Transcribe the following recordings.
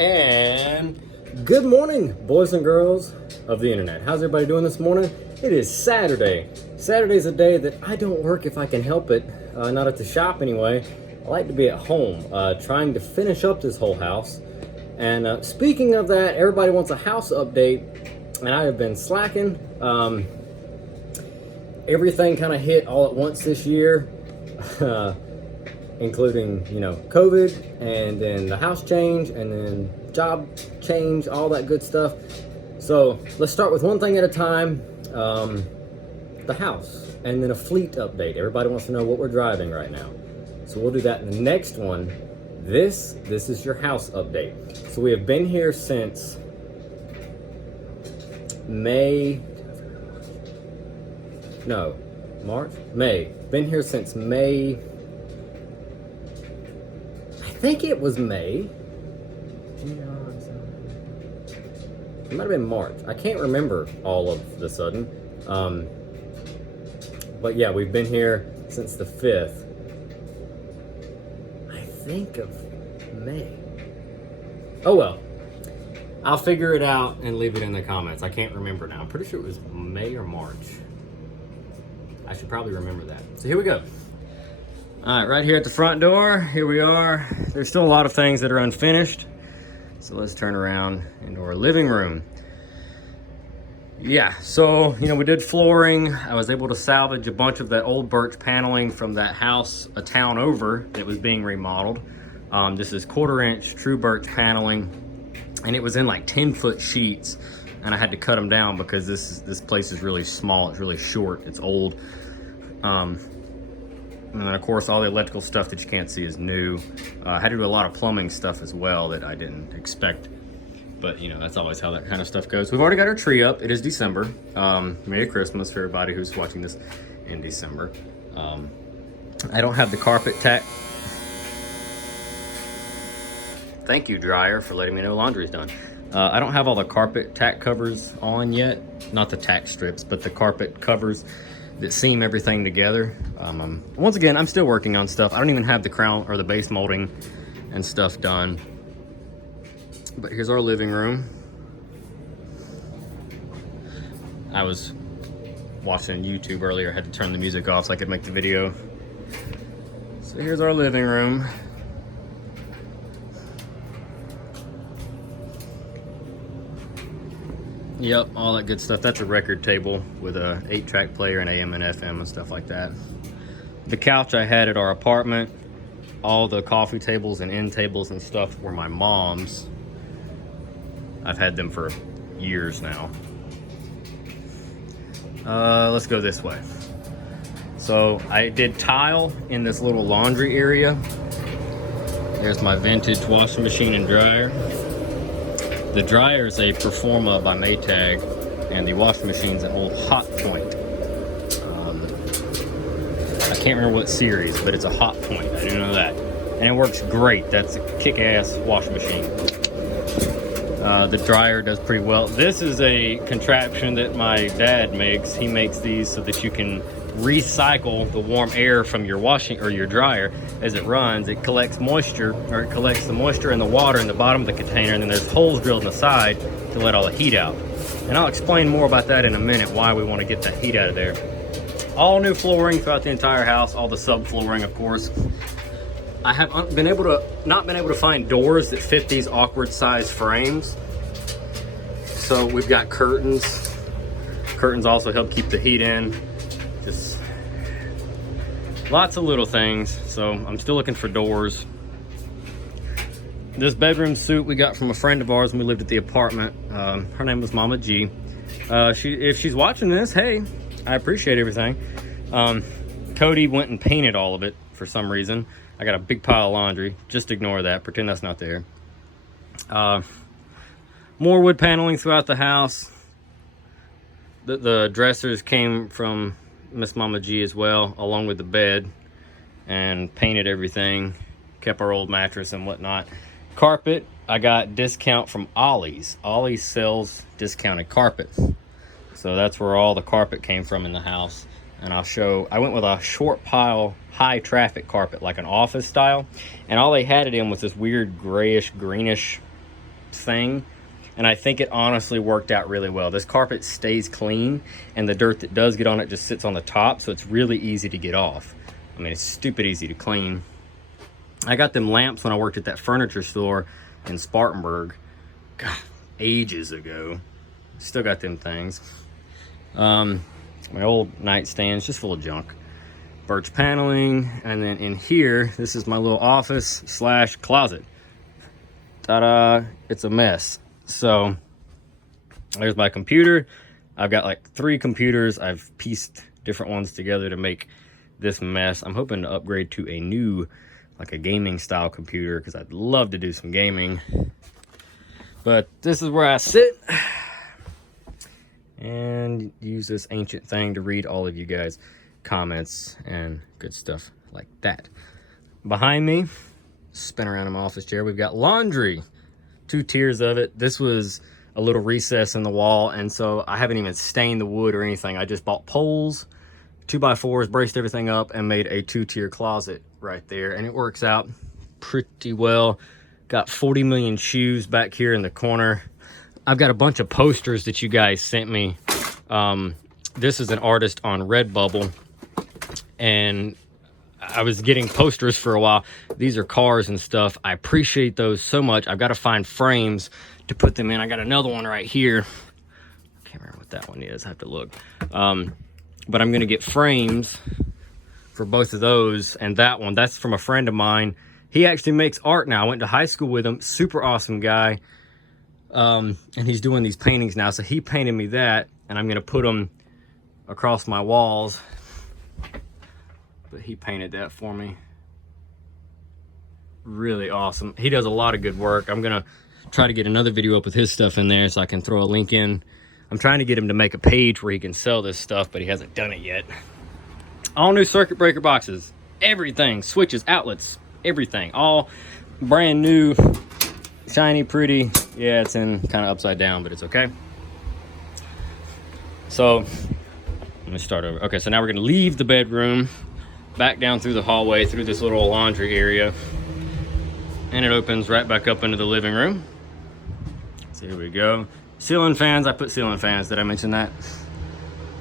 And good morning, boys and girls of the internet. How's everybody doing this morning? It is Saturday. Saturday's a day that I don't work if I can help it. Not at the shop anyway. I like to be at home, trying to finish up this whole house. And speaking of that, everybody wants a house update, and I have been slacking. Everything kind of hit all at once this year, including, COVID, and then the house change, and then job change, all that good stuff. So let's start with one thing at a time. The house, and then a fleet update. Everybody wants to know what we're driving right now. So we'll do that in the next one. This is your house update. So we have been here since May. Been here since May. I think it was May. It might have been March. I can't remember all of the sudden. But yeah, we've been here since the 5th. I think of May. Oh well. I'll figure it out and leave it in the comments. I can't remember now. I'm pretty sure it was May or March. I should probably remember that. So here we go. All right, right here at the front door, here we are. There's still a lot of things that are unfinished. So let's turn around into our living room. Yeah, so, we did flooring. I was able to salvage a bunch of that old birch paneling from that house a town over that was being remodeled. This is 1/4-inch true birch paneling, and it was in like 10-foot sheets, and I had to cut them down because this place is really small. It's really short. It's old. And then, of course, all the electrical stuff that you can't see is new. I had to do a lot of plumbing stuff as well that I didn't expect. But, that's always how that kind of stuff goes. We've already got our tree up. It is December. Merry Christmas for everybody who's watching this in December. I don't have the carpet tack. Thank you, dryer, for letting me know laundry's done. I don't have all the carpet tack covers on yet. Not the tack strips, but the carpet covers that seam everything together. Once again, I'm still working on stuff. I don't even have the crown or the base molding and stuff done. But here's our living room. I was watching YouTube earlier. I had to turn the music off so I could make the video. So here's our living room. Yep, all that good stuff. That's a record table with a 8-track player and AM and FM and stuff like that. The couch I had at our apartment. All the coffee tables and end tables and stuff were my mom's. I've had them for years now. Let's go this way. So I did tile in this little laundry area. There's my vintage washing machine and dryer. The dryer is a Performa by Maytag, and the washing machine's an old Hot Point. I can't remember what series, but it's a Hot Point. I do know that. And it works great. That's a kick-ass washing machine. The dryer does pretty well. This is a contraption that my dad makes. He makes these so that you can recycle the warm air from your washing or your dryer as it runs. It collects moisture, or it collects the moisture and the water in the bottom of the container, and then there's holes drilled in the side to let all the heat out. And I'll explain more about that in a minute, why we want to get that heat out of there. All new flooring throughout the entire house, all the subflooring, of course. I have not been able to find doors that fit these awkward size frames. So we've got curtains. Curtains also help keep the heat in. Just lots of little things. So I'm still looking for doors. This bedroom suite we got from a friend of ours when we lived at the apartment. Her name was Mama G. If she's watching this, hey, I appreciate everything. Cody went and painted all of it for some reason. I got a big pile of laundry. Just ignore that. Pretend that's not there. More wood paneling throughout the house. The dressers came from Miss Mama G as well, along with the bed, and painted everything. Kept our old mattress and whatnot. Carpet, I got discount from Ollie's. Ollie's sells discounted carpet. So that's where all the carpet came from in the house. And I went with a short pile, high traffic carpet, like an office style. And all they had it in was this weird grayish, greenish thing. And I think it honestly worked out really well. This carpet stays clean, and the dirt that does get on it just sits on the top, so it's really easy to get off. I mean, it's stupid easy to clean. I got them lamps when I worked at that furniture store in Spartanburg, God, ages ago. Still got them things. My old nightstand's just full of junk. Birch paneling, and then in here, this is my little office slash closet. Ta-da! It's a mess. So there's my computer. I've got like 3 computers. I've pieced different ones together to make this mess. I'm hoping to upgrade to a new, like a gaming style computer, because I'd love to do some gaming. But this is where I sit and use this ancient thing to read all of you guys' comments and good stuff like that. Behind me, spin around in my office chair, we've got laundry. 2 tiers of it. This was a little recess in the wall, and so I haven't even stained the wood or anything. I just bought poles, 2x4s, braced everything up, and made a 2-tier closet right there, and it works out pretty well. Got 40 million shoes back here in the corner. I've got a bunch of posters that you guys sent me. This is an artist on Redbubble, and I was getting posters for a while. These are cars and stuff. I appreciate those so much. I've got to find frames to put them in. I got another one right here. I can't remember what that one is. I have to look. But I'm going to get frames for both of those. And that one, that's from a friend of mine. He actually makes art now. I went to high school with him. Super awesome guy. And he's doing these paintings now. So he painted me that, and I'm going to put them across my walls. But he painted that for me. Really awesome. He does a lot of good work. I'm gonna try to get another video up with his stuff in there so I can throw a link in. I'm trying to get him to make a page where he can sell this stuff, but he hasn't done it yet. All new circuit breaker boxes. Everything. Switches, outlets, everything. All brand new, shiny, pretty. Yeah, it's in kind of upside down, but it's okay. So, let me start over. Okay, so now we're gonna leave the bedroom, back down through the hallway, through this little laundry area, and it opens right back up into the living room. So here we go. Ceiling fans, I put ceiling fans, did I mention that?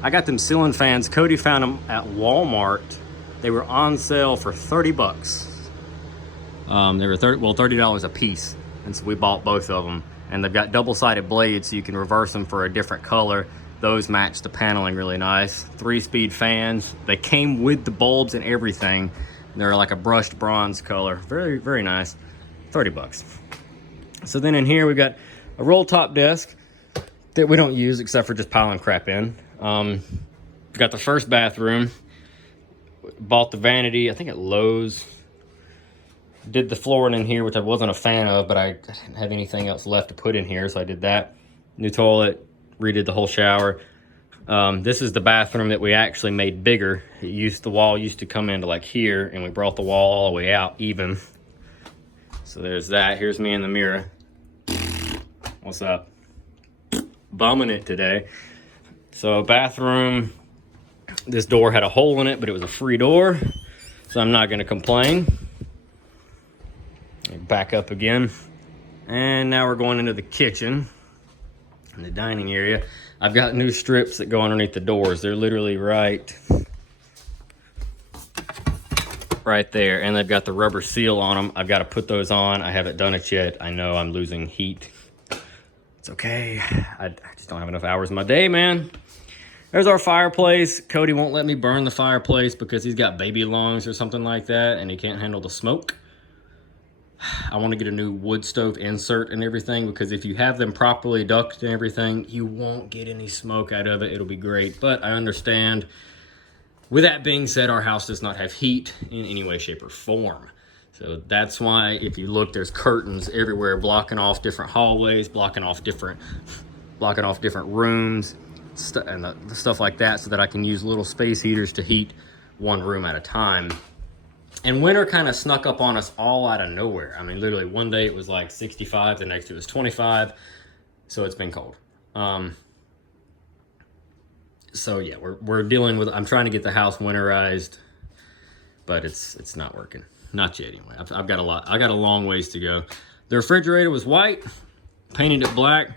I got them ceiling fans. Cody found them at Walmart. They were on sale for 30 bucks. They were $30 a piece. And so we bought both of them. And they've got double-sided blades so you can reverse them for a different color. Those match the paneling really nice. 3-speed fans. They came with the bulbs and everything. They're like a brushed bronze color. Very, very nice. 30 bucks. So then in here we got a roll top desk that we don't use except for just piling crap in. We've got the first bathroom. Bought the vanity, I think at Lowe's. Did the flooring in here, which I wasn't a fan of, but I didn't have anything else left to put in here, so I did that. New toilet. Redid the whole shower. This is the bathroom that we actually made bigger. The wall used to come into like here, and we brought the wall all the way out even. So there's that. Here's me in the mirror. What's up? Bumming it today. So bathroom, this door had a hole in it, but it was a free door, so I'm not gonna complain. Back up again. And now we're going into the kitchen. In the dining area, I've got new strips that go underneath the doors. They're literally right there, and they've got the rubber seal on them. I've got to put those on. I haven't done it yet. I know I'm losing heat. It's okay. I just don't have enough hours in my day, man. There's our fireplace. Cody won't let me burn the fireplace because he's got baby lungs or something like that, and he can't handle the smoke. I want to get a new wood stove insert and everything, because if you have them properly ducted and everything, you won't get any smoke out of it. It'll be great, but I understand. With that being said, our house does not have heat in any way, shape, or form. So that's why, if you look, there's curtains everywhere blocking off different hallways, blocking off different rooms, and the stuff like that, so that I can use little space heaters to heat one room at a time. And winter kind of snuck up on us all out of nowhere. I mean, literally one day it was like 65, the next it was 25. So it's been cold. So yeah, we're dealing with, I'm trying to get the house winterized, but it's not working. Not yet anyway. I got a long ways to go. The refrigerator was white. painted it black.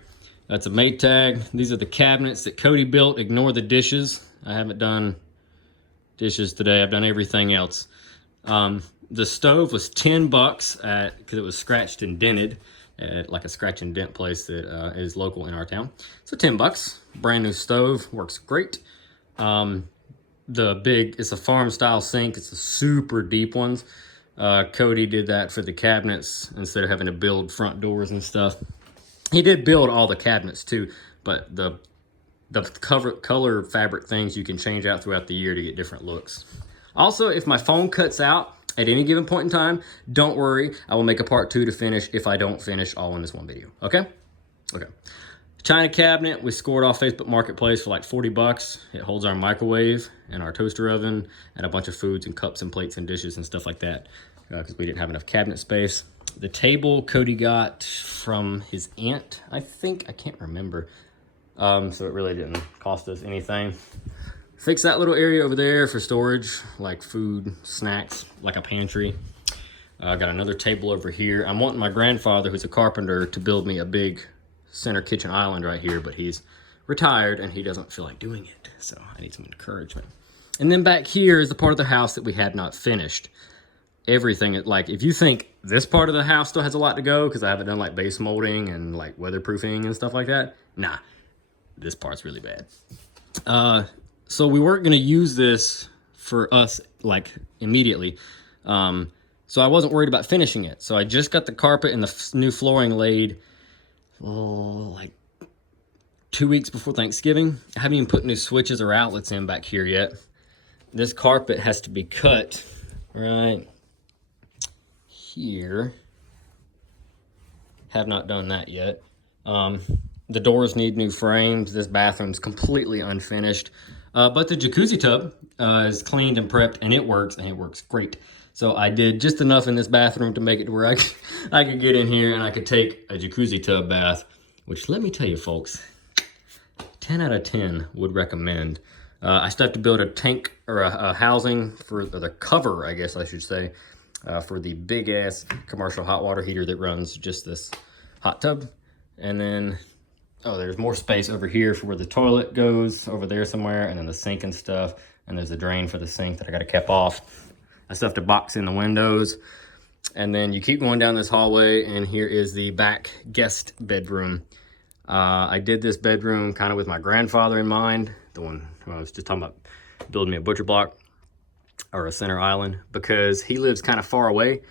That's a Maytag. These are the cabinets that Cody built. Ignore the dishes. I haven't done dishes today. I've done everything else. The stove was $10 because it was scratched and dented at like a scratch and dent place that is local in our town. So $10, brand new stove, works great. It's a farm style sink. It's a super deep ones. Cody did that for the cabinets instead of having to build front doors and stuff. He did build all the cabinets too, but the color fabric things you can change out throughout the year to get different looks. Also, if my phone cuts out at any given point in time, don't worry. I will make a part 2 to finish if I don't finish all in this one video, okay? Okay. China cabinet, we scored off Facebook Marketplace for like $40. It holds our microwave and our toaster oven and a bunch of foods and cups and plates and dishes and stuff like that because we didn't have enough cabinet space. The table Cody got from his aunt, I think. I can't remember. So it really didn't cost us anything. Fix that little area over there for storage, like food, snacks, like a pantry. Got another table over here. I'm wanting my grandfather, who's a carpenter, to build me a big center kitchen island right here, but he's retired and he doesn't feel like doing it. So I need some encouragement. And then back here is the part of the house that we had not finished. Everything, like if you think this part of the house still has a lot to go, because I haven't done like base molding and like weatherproofing and stuff like that. Nah, this part's really bad. So we weren't gonna use this for us like immediately. So I wasn't worried about finishing it. So I just got the carpet and the new flooring laid like 2 weeks before Thanksgiving. I haven't even put new switches or outlets in back here yet. This carpet has to be cut right here. Have not done that yet. The doors need new frames. This bathroom's completely unfinished. But the jacuzzi tub is cleaned and prepped, and it works great. So I did just enough in this bathroom to make it to where I could get in here and I could take a jacuzzi tub bath, which let me tell you folks, 10 out of 10 would recommend. I still have to build a tank or a housing for the cover, I guess I should say, for the big ass commercial hot water heater that runs just this hot tub. And then, oh, there's more space over here for where the toilet goes over there somewhere, and then the sink and stuff. And there's a drain for the sink that I got to cap off. I still have to box in the windows. And then you keep going down this hallway, and here is the back guest bedroom. I did this bedroom kind of with my grandfather in mind, the one who I was just talking about building me a butcher block or a center island, because he lives kind of far away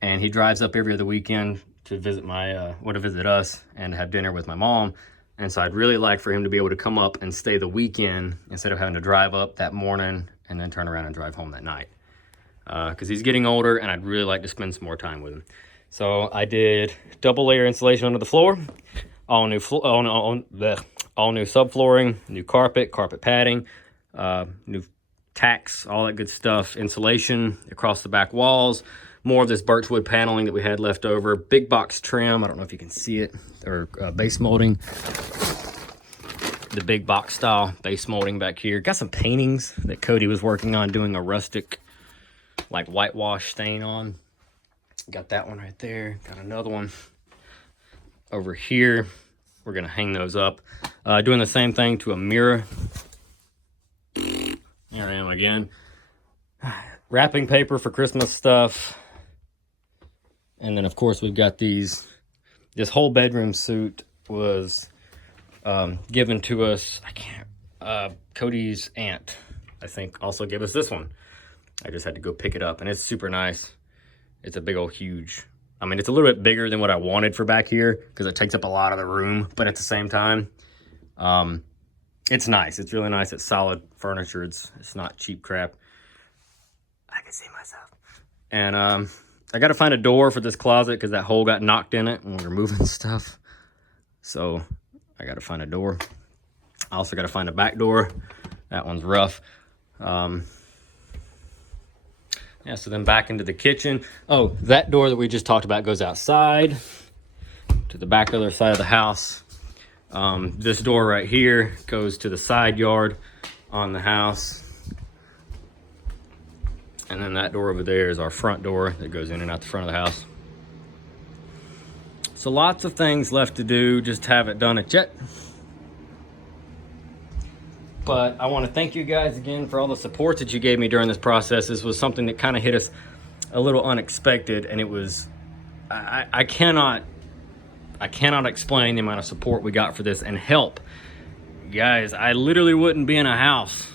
and he drives up every other weekend to visit to visit us and have dinner with my mom. And so I'd really like for him to be able to come up and stay the weekend instead of having to drive up that morning and then turn around and drive home that night. Because he's getting older and I'd really like to spend some more time with him. So I did double layer insulation under the floor, all new subflooring, new carpet padding, new tacks, all that good stuff, insulation across the back walls, more of this birchwood paneling that we had left over, big box trim, I don't know if you can see it, or base molding, the big box style base molding back here. Got some paintings that Cody was working on doing a rustic like whitewash stain on. Got that one right there. Got another one over here. We're gonna hang those up. Doing the same thing to a mirror. There I am again. Wrapping paper for Christmas stuff. And then of course we've got this whole bedroom suite was given to us. Cody's aunt, I think, also gave us this one. I just had to go pick it up, and it's super nice. It's a big old huge, I mean, it's a little bit bigger than what I wanted for back here because it takes up a lot of the room, but at the same time, it's nice. It's really nice. It's solid furniture. It's not cheap crap. I can see myself. And I got to find a door for this closet because that hole got knocked in it when we were moving stuff. So I got to find a door. I also got to find a back door. That one's rough. Yeah, so then back into the kitchen. Oh, that door that we just talked about goes outside to the back other side of the house. This door right here goes to the side yard on the house. And then that door over there is our front door that goes in and out the front of the house. So lots of things left to do, just haven't done it yet. But I want to thank you guys again for all the support that you gave me during this process. This was something that kind of hit us a little unexpected, and it was, I cannot explain the amount of support we got for this and help. Guys, I literally wouldn't be in a house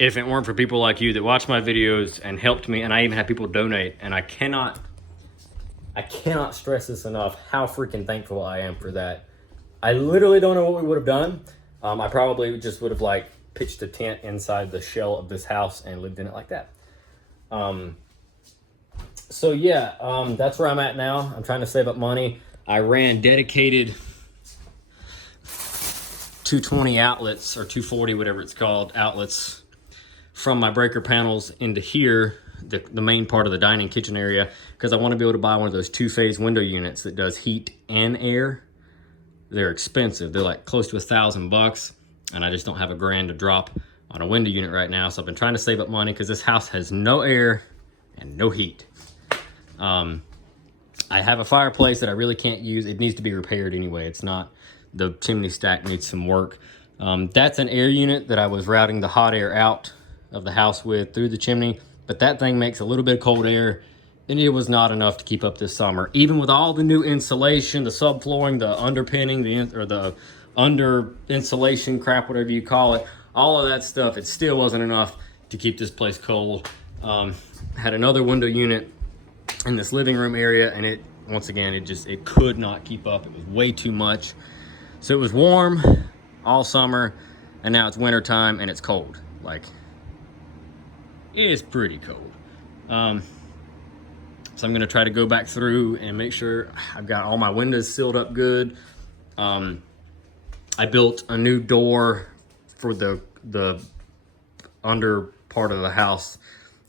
if it weren't for people like you that watch my videos and helped me, and I even had people donate, and I cannot stress this enough, how freaking thankful I am for that. I literally don't know what we would have done. I probably just would have like pitched a tent inside the shell of this house and lived in it like that. So yeah, that's where I'm at now. I'm trying to save up money. I ran dedicated 220 outlets, or 240, whatever it's called, outlets from my breaker panels into here, the main part of the dining kitchen area, because I want to be able to buy one of those 2-phase window units that does heat and air. They're expensive. They're like close to $1,000, and I just don't have a grand to drop on a window unit right now. So I've been trying to save up money because this house has no air and no heat. I have a fireplace that I really can't use. It needs to be repaired anyway. It's not, the chimney stack needs some work. That's an air unit that I was routing the hot air out of the house with through the chimney, but that thing makes a little bit of cold air, and it was not enough to keep up this summer. Even with all the new insulation, the subflooring, the underpinning, the under insulation crap, whatever you call it, all of that stuff, it still wasn't enough to keep this place cold. Had another window unit in this living room area, and it, once again, it could not keep up. It was way too much. So it was warm all summer, and now it's winter time and it's cold. Like, it's pretty cold. So I'm gonna try to go back through and make sure I've got all my windows sealed up good. I built a new door for the under part of the house.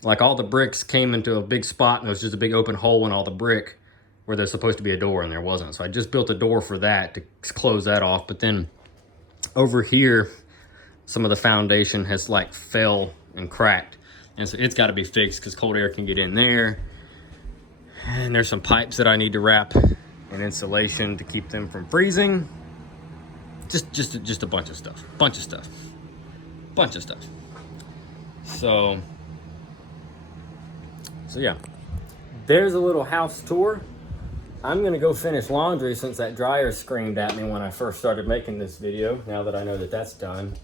Like, all the bricks came into a big spot, and it was just a big open hole in all the brick where there's supposed to be a door, and there wasn't. So I just built a door for that to close that off. But then over here, some of the foundation has like fell and cracked. And so it's got to be fixed because cold air can get in there. And there's some pipes that I need to wrap in insulation to keep them from freezing. Just a bunch of stuff. Bunch of stuff. So yeah, there's a little house tour. I'm gonna go finish laundry since that dryer screamed at me when I first started making this video. Now that I know that that's done,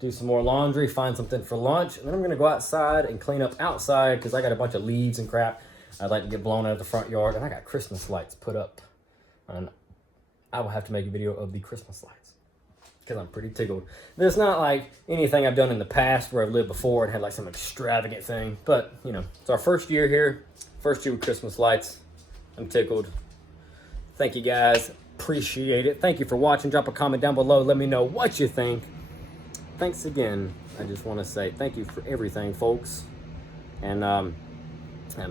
do some more laundry, find something for lunch, and then I'm gonna go outside and clean up outside because I got a bunch of leaves and crap I'd like to get blown out of the front yard, and I got Christmas lights put up, and I will have to make a video of the Christmas lights because I'm pretty tickled. There's not like anything I've done in the past where I've lived before and had like some extravagant thing, but you know, it's our first year here, first year with Christmas lights. I'm tickled. Thank you guys, appreciate it. Thank you for watching. Drop a comment down below, let me know what you think. Thanks again. I just want to say thank you for everything, folks, and I'm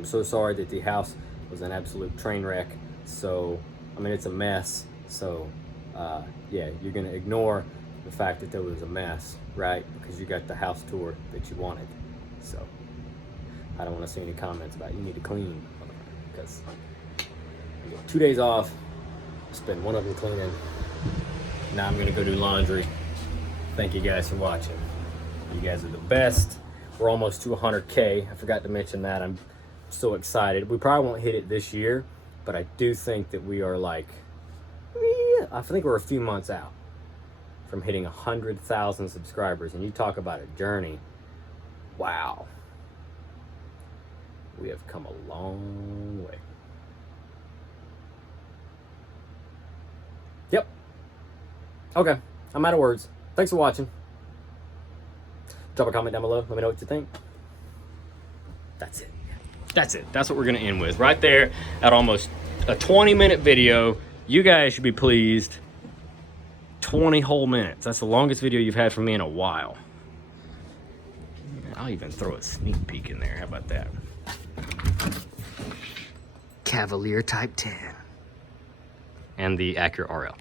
so sorry that the house was an absolute train wreck. So I mean, it's a mess, so yeah, you're gonna ignore the fact that there was a mess, right? Because you got the house tour that you wanted. So I don't want to see any comments about you need to clean, because I get 2 days off, spend one of them cleaning. Now I'm gonna go do laundry. Thank you guys for watching. You guys are the best. We're almost to 100K. I forgot to mention that. I'm so excited. We probably won't hit it this year, but I do think that we are like, I think we're a few months out from hitting 100,000 subscribers. And you talk about a journey. Wow. We have come a long way. Yep. Okay. I'm out of words. Thanks for watching. Drop a comment down below. Let me know what you think. That's it. That's it. That's what we're going to end with. Right there at almost a 20-minute video. You guys should be pleased. 20 whole minutes. That's the longest video you've had from me in a while. I'll even throw a sneak peek in there. How about that? Cavalier Type 10. And the Acura RL.